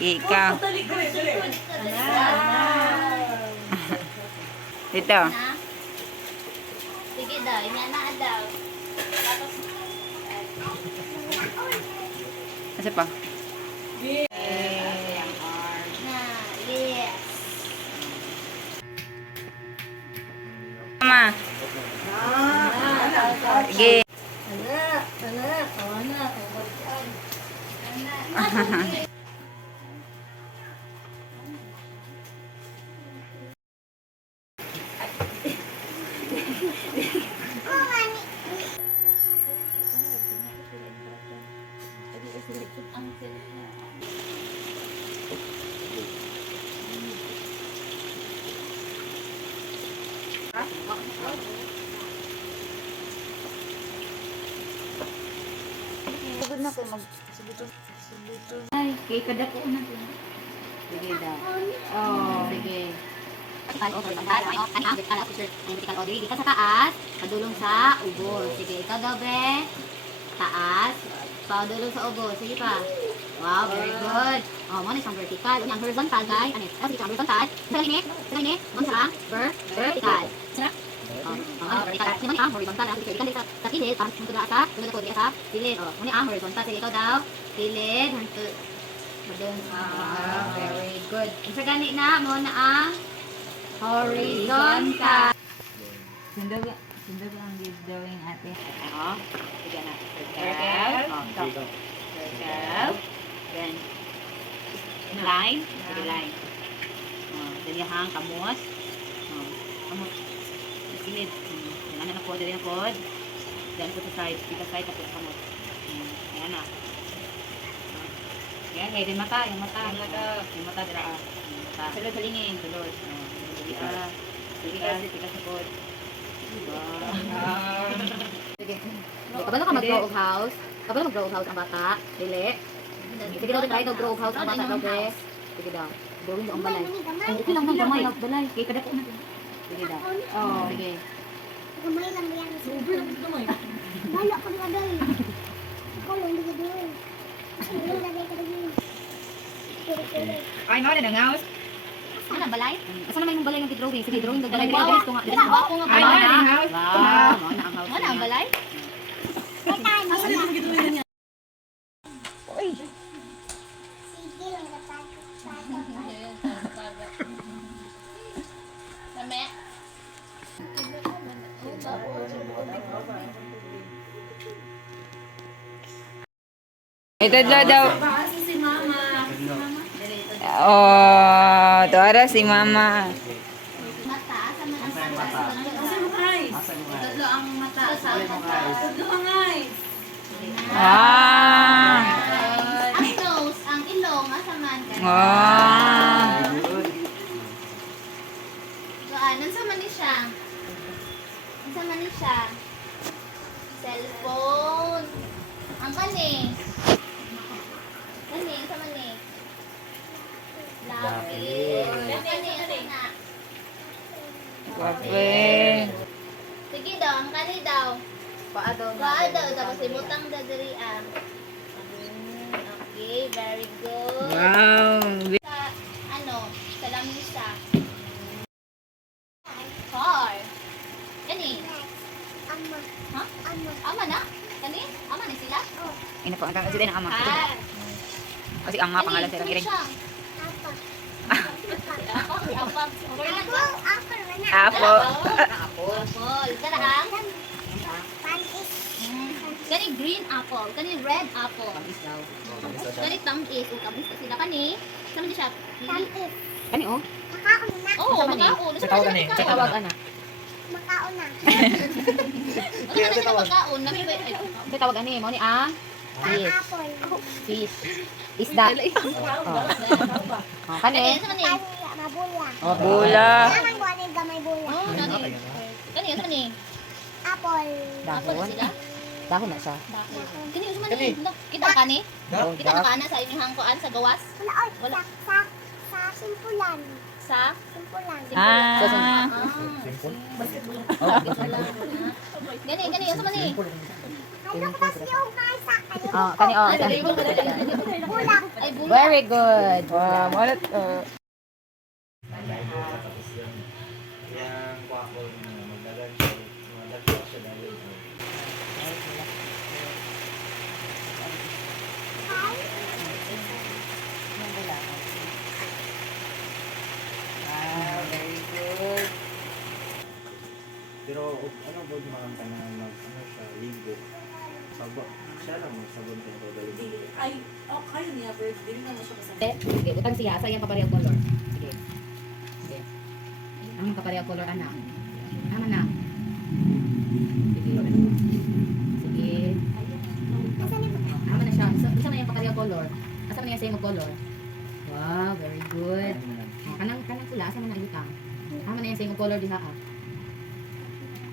Ikaw. Dito. Sige daw, inana daw. Tapos, Asa pa? na, yes. Mama. Sige. Ay, kay kada ko na. Sige daw. Oh, sige. Di ka sa taas, padulong sa ubo. Sige, ikaw daw, be. Taas, padulong sa ubo. Sige pa. Wow, very good. Oh, mo na isang vertical. Yung horizontal, guys. Ano? Sige, isang horizontal. Sa linik. Mansa, vertical. Vertical. Sige, man horizontal. Sige, ikan dito sa kilid. Punto na sa, punto na sa kilid. Oh, muna horizontal. Sige, ikaw daw. Kilid. Very good. Sa gani na, mo na ang horizontal. Sundog ang drawing ate. Oh, sige na. Circle. Then, line. Sige, line. Then yung kamot. Kamot. Silid. Yan na pod. Then po sa side. Pika side tapos kamot. Yan na. Yan, din mata. Yung mata dira. Sulod sa lingin. Sulod. Pika sa pod. Sige. Kabalo ka mag-grow of house. Kabalo mag-grow of house ang bata. Dili. Sige daw, try daw grow of house ang bata daw, be. Sige daw. Drawing daw ang balay. Ito lang ng gamay. Balay. Kaya kada ko na. Sige daw. Oh, sige. Gamay lang yan. Sobrang gamay. Wala ko nga daw. Ikaw lang hindi doon. Wala lagay ka doon. Ay, mo na nangaos. Ano ang balay? Asa naman yung balay ng drawing? Sige, drawing daw balay. Wow. Dito nga. Ay, mo na ang house. Wow. Mo na ang house. Mo na ang balay? Asa naman yung drawing niya? Uy. Sige lang kapag. Name? Ito daw. Oh, tuara si mama. Mata, asa man ang mata? Asa mo eyes? Tatlo ang mata, asa ang mata? Tatlo ang eyes. Ah. Ang nose, ang ilong, asa man? Ah. So, nansa man ni siya? Nansa man ni siya? Cellphone. Ang kani? Kani, asa man ni? Lapis. Ang kani, asa na? Kape. Sige daw, ang kani daw. Paadaw, tapos imutang dadarian. Okay, very good. Wow. Sa, sa lamisa. Car. Kani? Ama. Ha? Ama. Ama na? Kani? Ama na sila? Ina po ang sila ng ama. Car. Kasi ang mga pangalan sila giring. Apa. Apa. Apa na. Apo. Apple. Darang? Panis. Kani green apple. Kani red apple. Kani tamis. Tamis na sila. Kani? Sama niya siya. Panis. Kani oh. Makaon na. Oo, makaon. Sa tawag ani. Sa tawag ana. Makaon na. Ano na sila makaon? Sa tawag ani mo ni ang Apple. fish. Isda. Oh, Kani? kani. Sama ni? Mabula. Bula. Naman ko ano yung gamay bula. Oh, nani? Kani? Sama ni? Apple. Apple na sila? Dahon na siya. Kani? Sama ni? Kita ka ni? Kita ka na sa inyong hangkoan sa gawas? Wala, oy. Sa simpulan. Sa? Simpulan. Ah. Gani, sama ni? Ano ko tas yung nasa kayo? Oh, kani oh. Bulak. Ay, bulak. Very good. Wow, malat. Yang kuakol na magdagan siya, magdagan siya dahil. Wow, very good. Pero ano ba mga kanang ano siya, ligo. Sabon, siya lang magsabon tayo ko dahil. Ay, kaya niya, pero hindi na siya kasama. Sige, utang siya. Asa yung kaparehong color? Sige. Sige. Ang yung kaparehong color, anak. Tama na. Sige. Sige. Tama na siya. Isa na yung kaparehong color. Asa na yung same color? Wow, very good. Kanang pula, asa na na utang. Tama na yung same color din ha.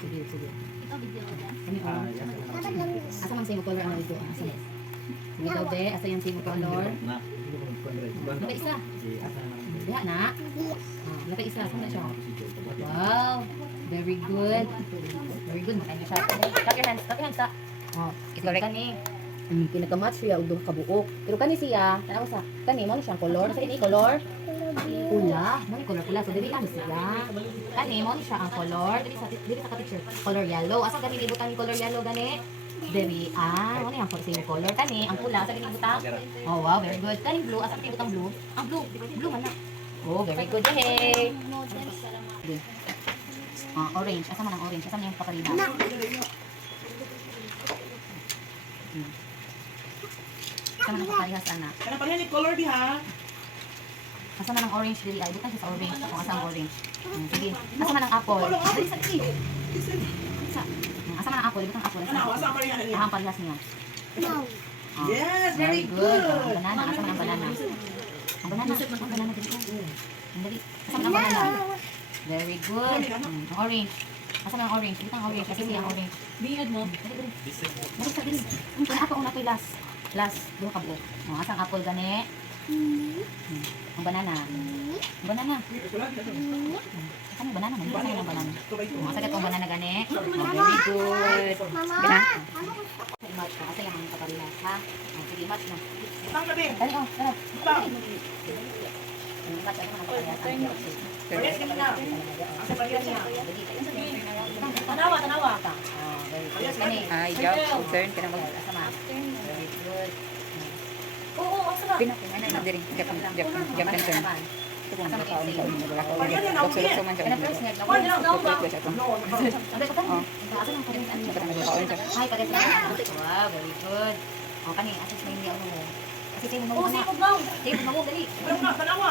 Sige, sige. Ikaw, video ko dyan. Kani oh. Dapat lang yun. Asa mang same color ang dito? Asa na? Sige daw be, asa yung same color? Naka isa. Diha na. Oh, naka isa. Asa na siya? Wow. Very good. Very good. Makain siya. Clap your hands. Clap your hands sa. Oh, correct kani. Pinaka-match siya og duha ka buok. Pero kani siya, tanaw sa. Kani mo ni siyang color. Sa ini color? Pula. Mo ni color pula. So dili ano siya. Kani mo ni siya ang color. Dili sa ka-picture. Color yellow. Asa gani libutan ni color yellow gani? Very mo ni ang same color kani. Ang pula sa gani libutan. Oh wow, very good. Kani blue. Asa kani butang blue? Ang blue. Blue man na. Oh, very good. Hey. Orange. Asa man ang orange? Asa man yung paparida? Asa man ang paparihas, anak? Kaya pa rin color di ha. Asa man ang orange dili? Ay, bukan siya sa orange. Kung asa ang orange. Sige. Asa man ang apple? Dali sa sige. Asa man ang apple? Bukan apple. Ano, asa pa rin yan? Ang parehas niya. No. Oh, Yes, very very good. good. Ang banana. Asa man ang banana? Ang banana. Ang banana dali. Ang dali. Asa man ang banana? Very good. Ang orange. Asa man ang orange? Bukan orange. Kasi siya ang orange. Biyad mo. Dali sa dili. Ang apa una to last. Last. Duha ka buo. Oh, asa ang apple gani? Ang banana. Ang banana. Ano yung banana? Ano yung banana? Masagat ang banana gani. Oh, very good. Mama. Gana. Match ka. Asa yung mga kaparehas, ha? Oh, sige, match na. Ibang gabi. Dali, oh, tara. Ibang. Match ako mga kaparehas. Parehas kami na. Asa pa rin niya. Tanawa, tanawa. Oh, very good. Kani. Ay, job. Turn ka na mag... Asa ma? Very good. Oo, asa na. Ano na diri? Jump and turn. Asa man yung same? Lukso man siya. Kaya first net, Wala lang. na daw ba? Lukso ako. Sabi ko tani. Asa nang pares ano? Ay, pares na. Wow, very good. Oh, kani, assist mo yung ano mo. Kasi same mo Oo, na. sipog daw. Same mo dali. Pero na, tanawa.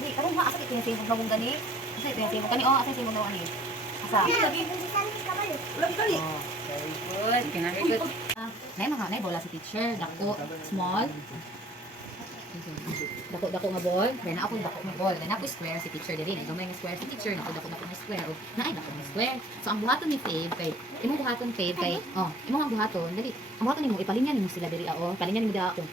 Di, karon ma asa kay same mo gani? Asa kay same mo kani? Oh, asa same mo ani? Asa? Wala kali. Oh, very good. Very good. Nay bola si teacher, dako, small. Dako nga ball, then ako dako nga ball, then ako square si teacher diri, gamay nga square si teacher, nako dako nga square. Oh, naay dako nga square. So ang buhaton ni Fave kay imong buhaton Fave kay imong ang buhaton, dali. Ang buhaton nimo ipalinya nimo sila diri palinya nimo dako.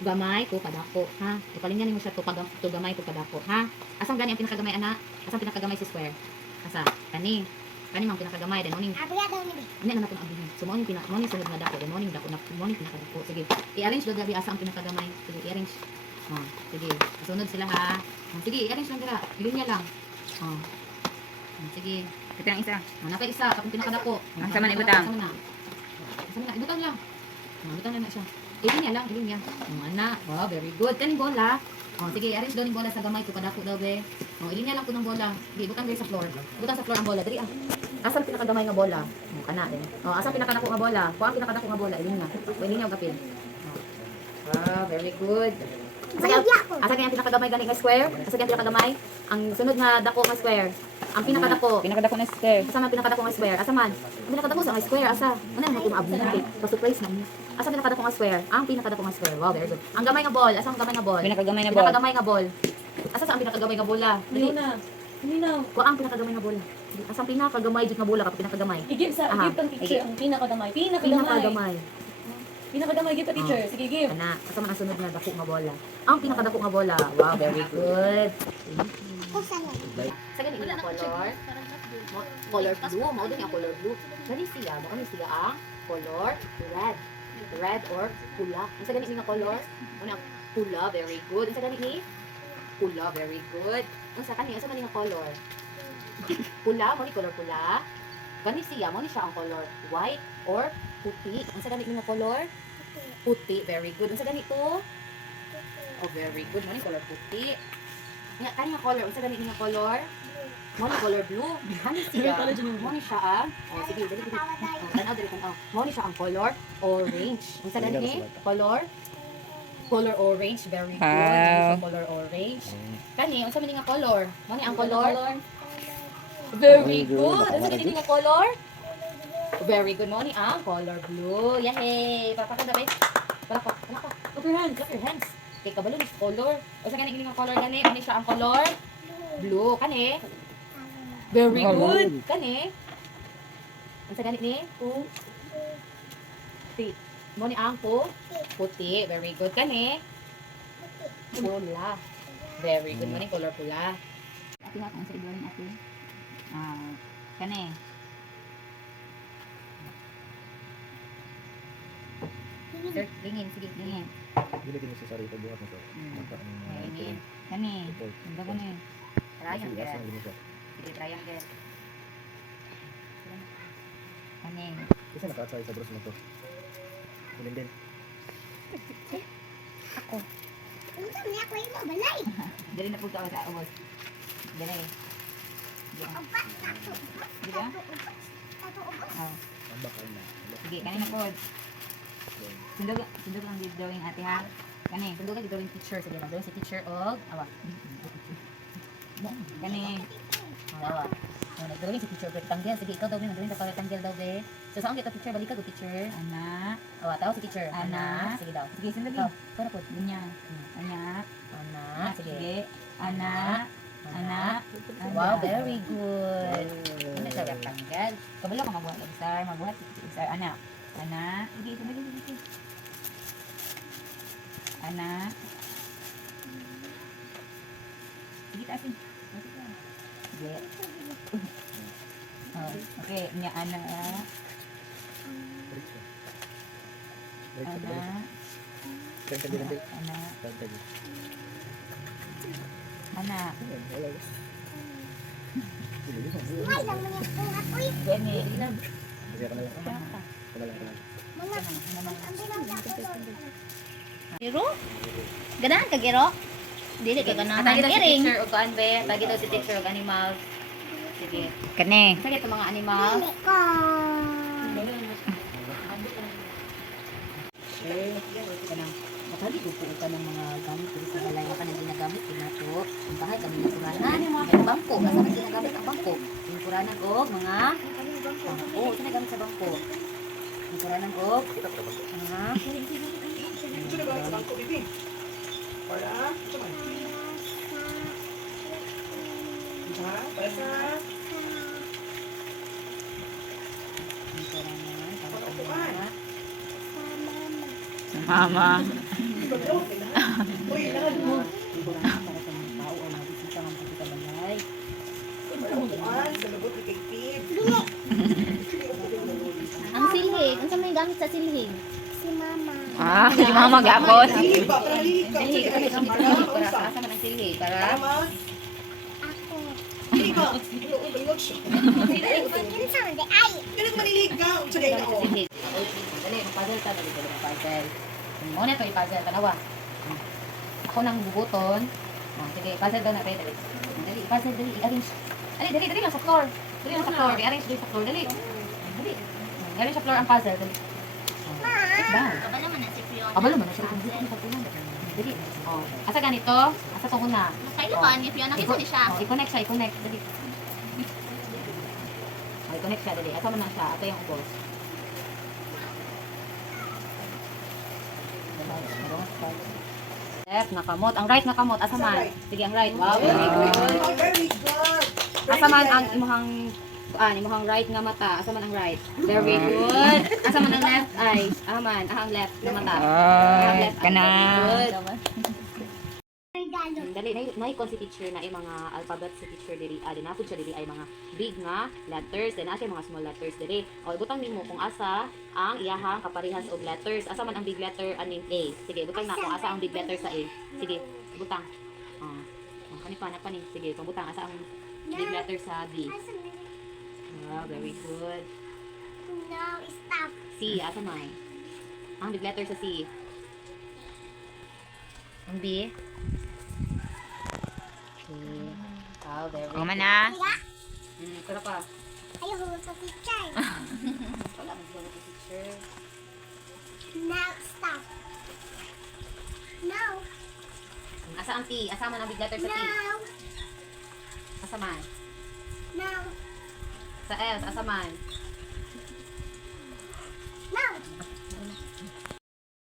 Gamay ko kadako, ha? Ipalinya nimo siya to gamay ko kadako, ha? Asang gani ang pinakagamay ana? Asang pinakagamay si square? Asa? Kani. Kani mang pinakagamay then morning. Hindi na natin abihin. So, morning sunod na dako. Then morning pinakadako. Sige. I-arrange do gabi asa ang pinakagamay. Sige, i-arrange. Oh, sige. Sunod sila ha. Oh, sige, i-arrange lang dira. Linya lang. Oh. Sige. Ito ang isa. Napa isa kapag pinakadako. Ang sama na ibutang. Sama na. Ibutang lang. Ibutang na siya. Ilinya lang, ilinya. Ana. Wow, very good. Kaning bola. Sige, arrange daw ng bola sa gamay ko kadako daw be. Ilinya lang ko ng bola. Sige, butang diri sa floor. Butang sa floor ang bola. Dali Asang pinakagamay nga bola? Kana din. Asang pinakadako nga bola? Kuha ang pinakadako nga bola, ilinya. Ilinya og kapil. Very good. Asa kaya ang pinakagamay gani nga square? Asa kaya ang pinakagamay? Ang sunod nga dako nga square. Ang pinakadako. Pinakadako na stairs. Asa man pinakadako nga square? Asa man? Ang pinakadako sa nga square, asa? Ano naman kung abot na pa-surprise na mo. Asa pinakadako nga square? Ang pinakadako nga square. Wow, very good. Ang gamay nga ball, asa ang gamay nga ball? Pinakagamay na ball. Pinakagamay nga ball. Asa sa ang pinakagamay nga bola? Dali. Ninaw. Kuha ang pinakagamay nga bola. Asa ang pinakagamay jud nga bola kapag pinakagamay? I-give ang teacher ang pinakagamay. Pinakagamay. Pinakagamay, give pa teacher. Sige, give. Kana, asa man ang sunod nga dako nga bola? Ang pinakadako nga bola. Wow, very good. Sa ganito ang color. Color blue, mao din ang color blue. Dali siya, mo siya ang color red. Red or pula. Ang sa ganit ni nga color? Una, pula, very good. Ang sa ganit ni? Pula, very good. Ang sa kanya, ang sa nga color? Pula, mo ni color pula. Ganit siya, mo ni siya ang color white or puti. Ang sa ganit ni nga color? Puti, very good. Ang sa ganito? Oh, very good. Mo ni color puti. Nga, kanya color. Ang sa ganit ni nga color? Mo ni color blue. Ganit siya. Mo ni siya ang, oh, sige, dali, dali. Oh, tanaw, dali, tanaw. Mo ni siya ang color orange. Ang sa ganit ni? Color? Color orange, very good. Wow. Mo ni siya color orange. Kani, ang sa nga color? Mo ni ang color? Very good. Ang sa ganit ni nga color? Very good. Mo ni ang color blue. Yay! Papakanda ba? Palakpak, palakpak. Clap your hands, clap your hands. Okay, kabalo ni color. O sa ganit ni nga color gani, ano siya ang color? Blue. Kani? Very good. Kani? Ang sa ganit ni? Puti. Mo ni ang puti. Very good. Kani? Pula. Very good. Mo ni color pula. Ate nga kung sa idol ni ate. Kani. Sir, lingin. Sige, lingin. Dili kini sa sarito buhat nito. Lingin. Kani. Ganda ko ni. Triangle. Asa gini siya. Sige, triangle. Kani. Kasi nakatsay sa bros mo to. Kunin din. Ano sa niya ko ito, balay? Dili na pud ka sa ubos. Dili. Upat, tato, Di ba? tato, upat. Oh. Ang bakal na. Sige, kani na pud. Sundog ang drawing ate ha. Kani. Sundog ka drawing teacher. Sige, mag-drawing si teacher og awa. Kani. Awa. Oh, nag-drawing si teacher og rectangle. Sige, ikaw daw mag-drawing sa rectangle daw be. So saan kita teacher? Balik ka go teacher. Anak. Awa, tao si teacher. Anak. Sige daw. Sige, sundog. Ikaw, ikaw na po. Ganyan. Anak. Anak. Sige. Sige. Anak. Anak. Wow, very good. Ano siya rectangle? Kabalo ka magbuhat ng star, magbuhat ng star. Anak. Anak. Sige, sige. Anak. Sige, taasin. Sige. Oh, okay, niya anak. Anak. Kaya ka din din. Anak. Tantay. Anak. Wala. Ay, lang man yung pungat, uy. Gani. Kaya ka na lang. Wala lang. Mga, ang bilang tato, Giro? Ganahan ka, Giro? Dili ka ganahan. Atagi daw si Iring. teacher og kuan be. Atagi daw si teacher og animals. Sige. Kani. Sige itong mga animals. Dili ko. Kanang makali ko ka ng mga gamit dito sa balay nga kanang ginagamit pinato. Ang bahay kami nasuranan. Ang bangko, asa man ginagamit ang bangko? Nasuranan og mga bangko. Ginagamit sa bangko. Nasuranan og mga nasuranan para sa mga Mama. nasuranan para sa mga tao o mga bisita ng pagkita balay. Ang silhig. Ang sa may gamit sa silhig. Si mama. Si mama gapon. Silhi, kasi kami silhi para sa asa man ang silhi para Ako. Kinsa man di ay. silhi. Dali, mag-puzzle ta, dali, mag-puzzle. Mo na to i-puzzle tanawa. Ako nang bubuton. Sige, puzzle daw na tayo, dali. Dali, puzzle dali, i-arrange. Dali lang sa floor. Dali lang sa floor, i-arrange dali sa floor, dali. Dali. I-arrange sa floor ang puzzle, dali. Sit down. Kabalo man na si Fiona. Abalo man na siya kung dito sa tulang. Dali. Oh, asa ganito? Asa to una? Kailan ni Fiona kasi ni siya. Oh, i-connect siya, i-connect. Dali. Oh, i-connect siya, dali. Asa man na siya? Ito yung ubos. Left, nakamot. Ang right, nakamot. Asa man? Sige, ang right. Wow, very good. Asa man ang imuhang right nga mata. Asa man ang right? Very good. Asa man ang left eyes? Aman, ang left nga mata. Ang left eye. Kana. Very good. Regalo. dali naikon si teacher na ay mga alphabet si teacher diri dinapod siya diri ay mga big nga letters then asa mga small letters diri o ibutang nimo kung asa ang iyahang kaparehas og letters asa man ang big letter aning A sige ibutang na kung asa ang big letter sa A sige ibutang kani pa na pa ni sige pabutang asa ang big letter sa D wow very good No, stop. C asa may ang big letter sa C Ang B. okay wow very O man good na. kala pa Ayaw hulog sa teacher. wala man sa teacher Now, stop. No. asa ang T asa man ang big letter sa T No. asa man No. sa S asa man